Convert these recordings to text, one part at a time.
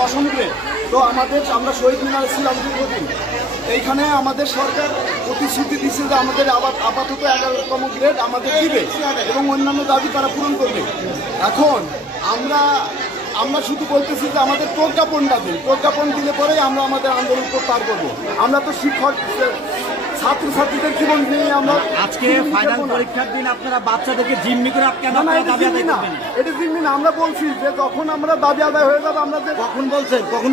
10ম grade. তো আমরা শহীদ মিনারে ছিলাম দীর্ঘদিন। এইখানে আমাদের সরকার প্রতিশ্রুতি দিচ্ছে যে আমাদের আপাতত 11তম গ্রেড আমাদের দিবে এবং অন্যান্য দাবি তারা পূরণ করবে। এখন আমরা শুধু বলতেছি যে আমাদের প্রজ্ঞাপনটা দিন, প্রজ্ঞাপন দিলে পরেই আমরা আমাদের আন্দোলন প্রত্যাহার করবো। আমরা তো শিক্ষক ছাত্রছাত্রীদের জীবন নিয়ে আমরা আজকে ফাইনাল পরীক্ষার দিন আপনারা বাচ্চাদেরকে জিম্মি করে কেন দাবি আদায় করবেন? এটা জিম্মি না, আমরা বলছি যে যখন আমরা দাবি আদায় হয়ে যাবে আমরা যে কখন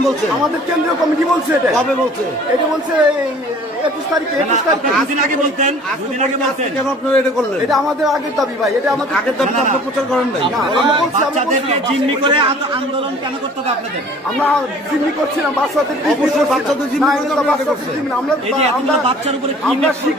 বলছেন আমাদের কেন্দ্রীয় কমিটি বলছে এটা কবে বলছে? এটা বলছে 21 তারিখে। দুদিন আগে বলতেন কেন আপনারা এটা করলেন? এটা আমাদের আগের দাবি ভাই, এটা আমাদের আগের দাবি আপনারা প্রচার করেন নাই। বাচ্চাদেরকে জিম্মি করে আন্দোলন কেন করতে হবে আপনাদের? আমরা জিম্মি করছি না, বাচ্চাদের অবশ্যই বাচ্চাদের জিম্মি আমরা বাচ্চার উপরে শিক্ষক